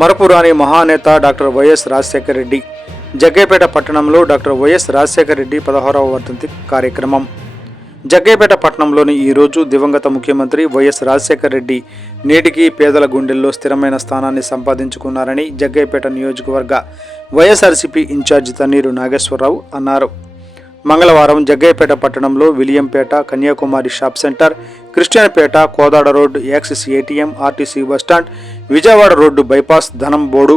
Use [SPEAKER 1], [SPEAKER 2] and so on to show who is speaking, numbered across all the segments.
[SPEAKER 1] మరపురాని మహానేత doctor YS Rajasekhara Reddy Jaggepeta పట్టణంలో డాక్టర్ వైఎస్ రాజశేఖర రెడ్డి పదహారవ వర్ధంతి కార్యక్రమం. జగ్గేపేట పట్టణంలోని ఈరోజు దివంగత ముఖ్యమంత్రి వైఎస్ రాజశేఖర రెడ్డి నేటికి పేదల గుండెల్లో స్థిరమైన స్థానాన్ని సంపాదించుకున్నారని జగ్గేపేట నియోజకవర్గ వైఎస్ఆర్సీపీ ఇన్ఛార్జి తన్నీరు నాగేశ్వరరావు అన్నారు. మంగళవారం జగ్గయ్యపేట పట్టణంలో Williampeta Kanyakumari shop centre Christianpeta Kodada road Axis ATM RTC bus stand Vijayawada road bypass ధనం బోర్డు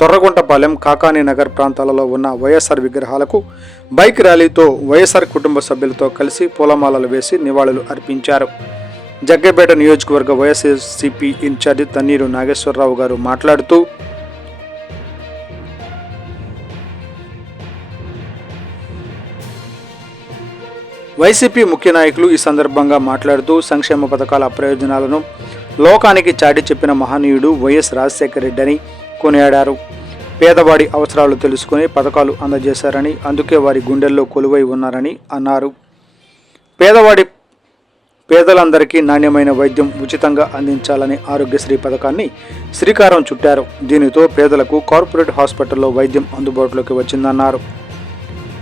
[SPEAKER 1] తొర్రగుంటపాలెం కాకాని నగర్ ప్రాంతాలలో ఉన్న వైఎస్ఆర్ విగ్రహాలకు బైక్ ర్యాలీతో వైఎస్ఆర్ కుటుంబ సభ్యులతో కలిసి పూలమాలలు వేసి నివాళులు అర్పించారు. జగ్గపేట నియోజకవర్గ వైఎస్ఆర్సీపీ ఇన్ఛార్జి తన్నీరు నాగేశ్వరరావు గారు మాట్లాడుతూ వైసీపీ ముఖ్య నాయకులు ఈ సందర్భంగా మాట్లాడుతూ సంక్షేమ పథకాల ప్రయోజనాలను లోకానికి చాటి చెప్పిన మహనీయుడు వైఎస్ రాజశేఖర రెడ్డి అని కొనియాడారు. పేదవాడి అవసరాలు తెలుసుకుని పథకాలు అందజేశారని అందుకే వారి గుండెల్లో కొలువై ఉన్నారని అన్నారు. పేదవాడి పేదలందరికీ నాణ్యమైన వైద్యం ఉచితంగా అందించాలనే ఆరోగ్యశ్రీ పథకాన్ని శ్రీకారం చుట్టారు. దీనితో పేదలకు కార్పొరేట్ హాస్పిటల్లో వైద్యం అందుబాటులోకి వచ్చిందన్నారు.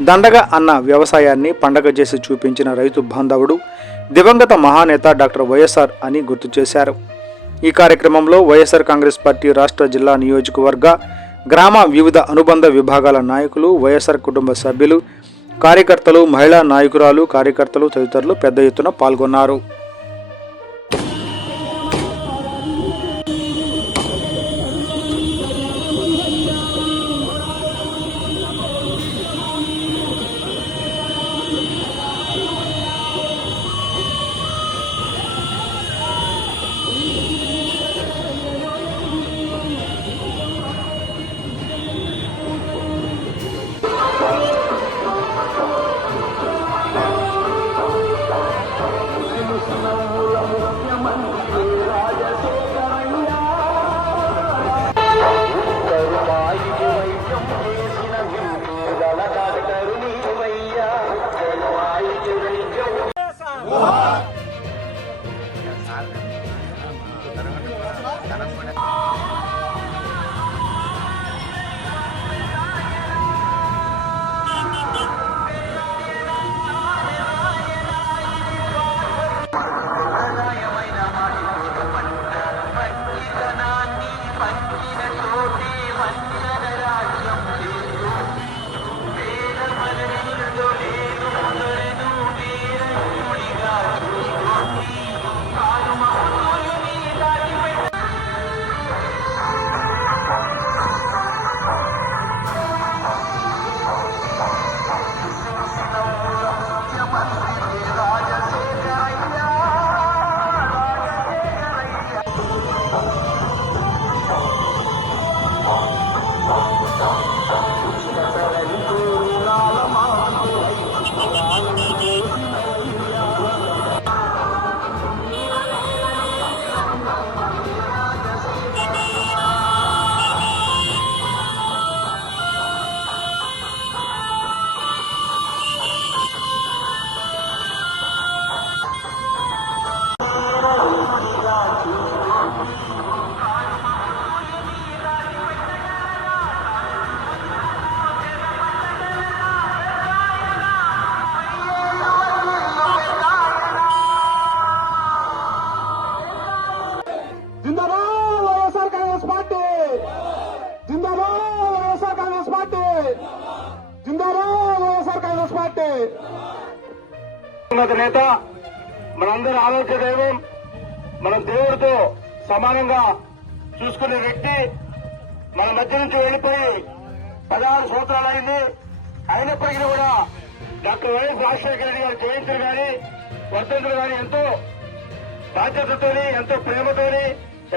[SPEAKER 1] దండగ అన్న వ్యవసాయాన్ని పండగ చేసి చూపించిన రైతు బాంధవుడు దివంగత మహానేత డాక్టర్ వైఎస్ఆర్ అని గుర్తు చేశారు. ఈ కార్యక్రమంలో వైఎస్ఆర్ కాంగ్రెస్ పార్టీ రాష్ట్ర జిల్లా నియోజకవర్గ గ్రామ వివిధ అనుబంధ విభాగాల నాయకులు వైఎస్ఆర్ కుటుంబ సభ్యులు కార్యకర్తలు మహిళా నాయకురాలు కార్యకర్తలు తదితరులు పెద్ద ఎత్తున పాల్గొన్నారు.
[SPEAKER 2] కూడా పార్టీ.
[SPEAKER 3] ఉన్నత నేత మనందరి ఆలోచన దైవం మన దేవుడితో సమానంగా చూసుకునే వ్యక్తి మన మధ్య నుంచి వెళ్ళిపోయి పదహారు సంవత్సరాలు అయింది. అయినప్పటికీ కూడా డాక్టర్ వైఎస్ రాజశేఖర రెడ్డి గారి జయంతులు గాని వర్ధంతులు గాని ఎంతో బాధ్యతతోని ఎంతో ప్రేమతోని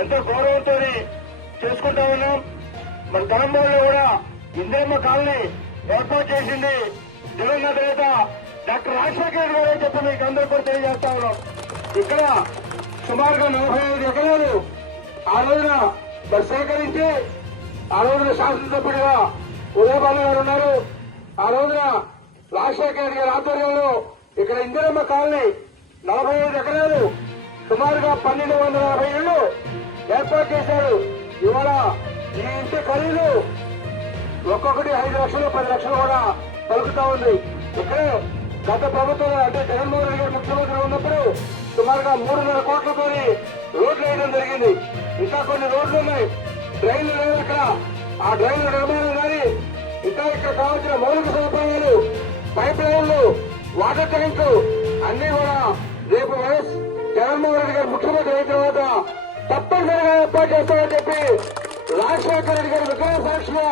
[SPEAKER 3] ఎంతో గౌరవంతోని చేసుకుంటా ఉన్నాం. మన ధనంలో కూడా ఇందిరమ్మ కాలనీ ఏర్పాటు చేసింది. దివంగత నేత డాక్టర్ రాజశేఖర రెడ్డి గారు చెప్పి మీకు అందరూ కూడా తెలియజేస్తా ఉన్నాం. ఇక్కడ సుమారుగా నలభై ఐదు ఎకరాలు ఆ రోజున మరి సేకరించి ఆ రోజున శాసనసభ్యుడిగా ఉదయబాల గారు ఉన్నారు. ఆ రోజున రాజశేఖర రెడ్డి గారి ఆధ్వర్యంలో ఇక్కడ ఇందిరమ్మ కాలనీ నలభై ఐదు ఎకరాలు సుమారుగా పన్నెండు వందల నలభై ఏళ్ళు ఏర్పాటు చేశారు. ఇవాళ ఈ ఇంటి ఖరీదు ఒక్కొక్కటి ఐదు లక్షలు పది లక్షలు కూడా దొరుకుతా ఉంది. ఇక్కడే గత ప్రభుత్వం అంటే జగన్మోహన్ రెడ్డి గారు ముఖ్యమంత్రి ఉన్నప్పుడు సుమారుగా మూడున్నర కోట్లతో రోడ్లు వేయడం జరిగింది. ఇంకా కొన్ని రోడ్లు ఉన్నాయి. డ్రైన్లు లేవు ఇక్కడ. ఆ డ్రైన్ల నిర్మాణం కానీ ఇంకా ఇక్కడ కావాల్సిన మౌలిక సదుపాయాలు పైప్ లైన్లు వాటర్ ట్యాంకు అన్ని కూడా రేపు వైఎస్ జగన్మోహన్ రెడ్డి గారు ముఖ్యమంత్రి అయిన తర్వాత తప్పనిసరిగా ఏర్పాటు చేస్తామని చెప్పి రాజశేఖర రెడ్డి గారు విగ్రహ సాక్షిగా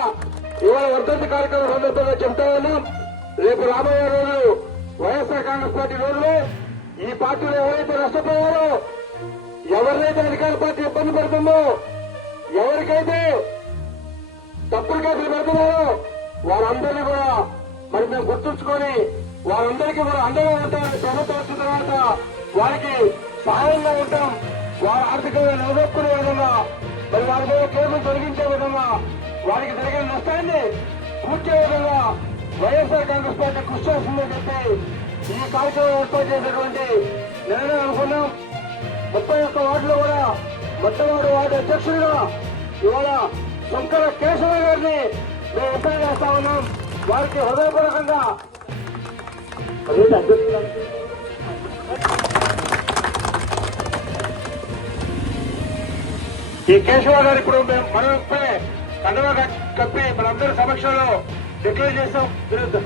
[SPEAKER 3] ఇవాళ వర్ధంతి కార్యక్రమం సందర్భంగా చెప్తా ఉన్నాం. రేపు రాబోయే రోజు వైఎస్ఆర్ కాంగ్రెస్ పార్టీ రోజులు ఈ పార్టీలో ఎవరైతే నష్టపోయారో ఎవరినైతే అధికార పార్టీ ఇబ్బంది పెడుతుందో ఎవరికైతే తప్పుడు కేసులు పెడుతున్నారో వారందరినీ కూడా మరి మేము గుర్తుంచుకొని వారందరికీ కూడా అండగా ఉంటామని ప్రభుత్వం వచ్చిన తర్వాత వారికి సహాయంగా ఉంటాం. వారు ఆర్థికంగా నిలదొక్కునే విధంగా మరి కేసులు తొలగించే విధంగా వారికి జరిగిన నష్టాన్ని పూడ్చే విధంగా వైఎస్ఆర్ కాంగ్రెస్ పార్టీ కృషి చేస్తుందని చెప్పి ఈ కార్యక్రమం ఏర్పాటు చేసినటువంటి నిర్ణయం అనుకున్నాం. ముప్పై ఒక్క వార్డులో కూడా మొట్టమొదటి వార్డు అధ్యక్షుడిగా ఇవాళ శంకర కేశవ గారిని మేము ఎంపిక చేస్తా ఉన్నాం. వారికి హృదయపూర్వకంగా అదేంటి అధ్యక్షుడు ఈ కేశవ గారు ఇప్పుడు మేము మనం ఇప్పుడే కండవ కప్పి మనందరి సమక్షంలో డిక్లేర్ చేస్తాం. విరుద్ధం.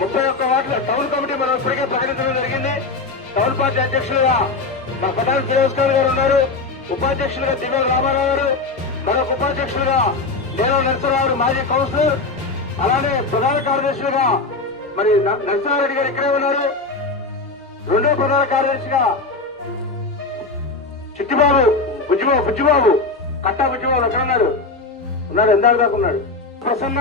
[SPEAKER 3] ముప్పై ఒక్క వాటిలో టౌన్ కమిటీ మనం ఇప్పటికే ప్రకటించడం జరిగింది. టౌన్ పార్టీ అధ్యక్షులుగా మా ప్రధాని ఫిరోజ్ గారు ఉన్నారు. ఉపాధ్యక్షులుగా దివ్య రామారావు గారు. మరొక ఉపాధ్యక్షులుగా నేను నరసరావు మాజీ కౌన్సిలర్. అలానే ప్రధాన కార్యదర్శులుగా మరి నరసింహారెడ్డి గారు ఇక్కడే ఉన్నారు. రెండో ప్రధాన కార్యదర్శిగా చిట్టిబాబు బుజ్జిబాబు బుజ్జిబాబు కట్టా బుజ్జిబాబు ఎక్కడ ఉన్నాడు ఉన్నాడు ఎందాక దాకా ఉన్నాడు. ప్రసన్న